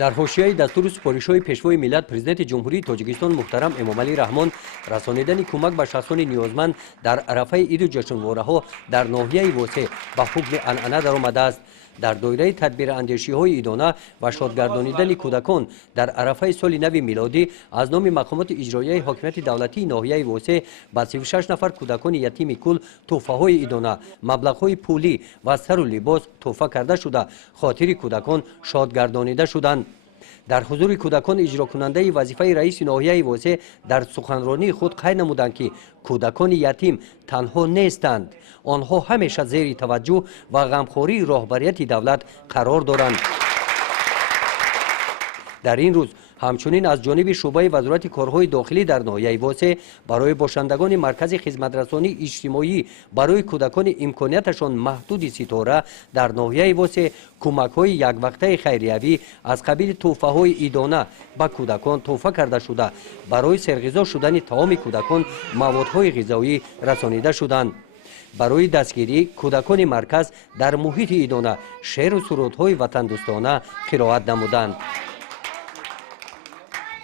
дар ҳошияи дастури супоришҳои пешвои миллат президенти ҷумҳурии тоҷикистон муҳтарам эмомалӣ раҳмон расонидани кӯмак ба шахсони ниёзманд дар арафаи иду ҷашнвораҳо дар ноҳияи восеъ ба ҳукми анъана даромадааст. дар доираи тадбирандешиҳои идона ва шодгардонидани кӯдакон дар арафаи соли нави милодӣ аз номи мақомоти иҷроияи ҳокимияти давлатии ноҳияи восеъ ба 36 нафар кӯдакони ятими кул тӯҳфаҳои идона, маблағҳои пулӣ ва сару либос тӯҳфа карда шуда хотири кӯдакон шодгардонида шуданд. дар ҳузури кӯдакон иҷрокунандаи вазифаи раиси ноҳияи восеъ дар суханронии худ қайд намуданд, ки кӯдакони ятим танҳо нестанд. онҳо ҳамеша зери таваҷҷӯҳ ва ғамхории роҳбарияти давлат қарор доранд. дар ин рӯз ҳамчунин аз ҷониби шуъбаи вазорати корҳои дохилӣ дар ноҳияи восеъ барои бошандагони маркази хизматрасонии иҷтимоӣ барои кӯдакони имконияташон маҳдуди ситора дар ноҳияи восеъ кӯмакҳои яквақтаи хайриявӣ аз қабили тӯҳфаҳои идона ба кӯдакон тӯҳфа карда шуда барои серғизо шудани таоми кӯдакон маводҳои ғизоӣ расонида шуданд. барои дастгирӣ кӯдакони марказ дар муҳити идона шеъру сурудҳои ватандӯстона қироат намуданд.